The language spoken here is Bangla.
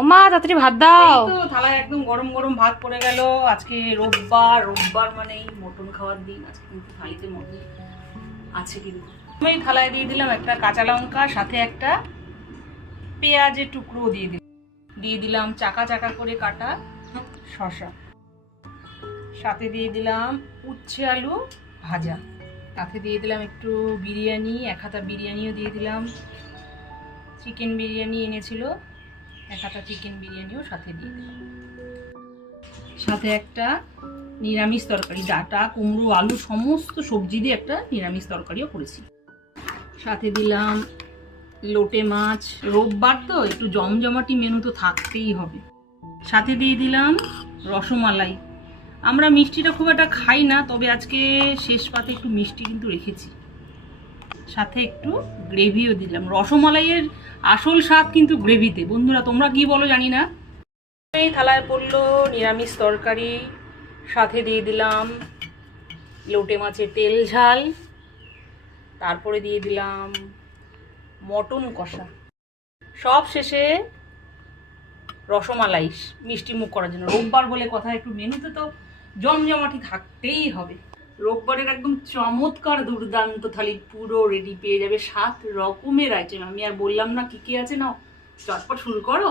ওমা তাড়াতাড়ি ভাত দাও। এই তো থালায় একদম গরম গরম ভাত পড়ে গেল। আজকে রোববার মানেই মটন খাওয়ার দিন। আজকে কিন্তু থালিতে মটন আছে। কিন্তু আমি থালায় দিয়ে দিলাম একটা কাঁচা লঙ্কা, সাথে একটা পেঁয়াজের টুকরো দিয়ে দিলাম চাকা চাকা করে কাটা শসা, সাথে দিয়ে দিলাম উচ্ছে আলু ভাজা, সাথে দিয়ে দিলাম একটু বিরিয়ানি, এক হাতা বিরিয়ানিও দিয়ে দিলাম। চিকেন বিরিয়ানি এনেছিল, এক হাতা চিকেন বিরিয়ানিও সাথে দিয়ে দিলাম। সাথে একটা নিরামিষ তরকারি, ডাঁটা কুমড়ো আলু সমস্ত সবজি দিয়ে একটা নিরামিষ তরকারিও করেছি। সাথে দিলাম লোটে মাছ, রোববার তো একটু জমজমাটি মেনু তো থাকতেই হবে। সাথে দিয়ে দিলাম রসমালাই। আমরা মিষ্টিটা খুব একটা খাই না, তবে আজকে শেষ পাতে একটু মিষ্টি কিন্তু রেখেছি। সাথে একটু গ্রেভিও দিলাম। রসমালাইয়ের আসল স্বাদ কিন্তু গ্রেভিতে। বন্ধুরা তোমরা কি বলো জানি না। এই থালায় পড়লো নিরামিষ তরকারি, সাথে দিয়ে দিলাম লোটে মাছের তেল ঝাল, তারপরে দিয়ে দিলাম মটন কষা, সব শেষে রসমালাই মিষ্টি মুখ করার জন্য। রোববার বলে কথা, একটু মেনুতে তো জমজমাটি থাকতেই হবে। রোববারের একদম চমৎকার দুর্দান্ত থালি পুরো রেডি, পেয়ে যাবে 7 রকমের আইটেম। আমি আর বললাম না কি কি আছে, না চটপট শুরু করো।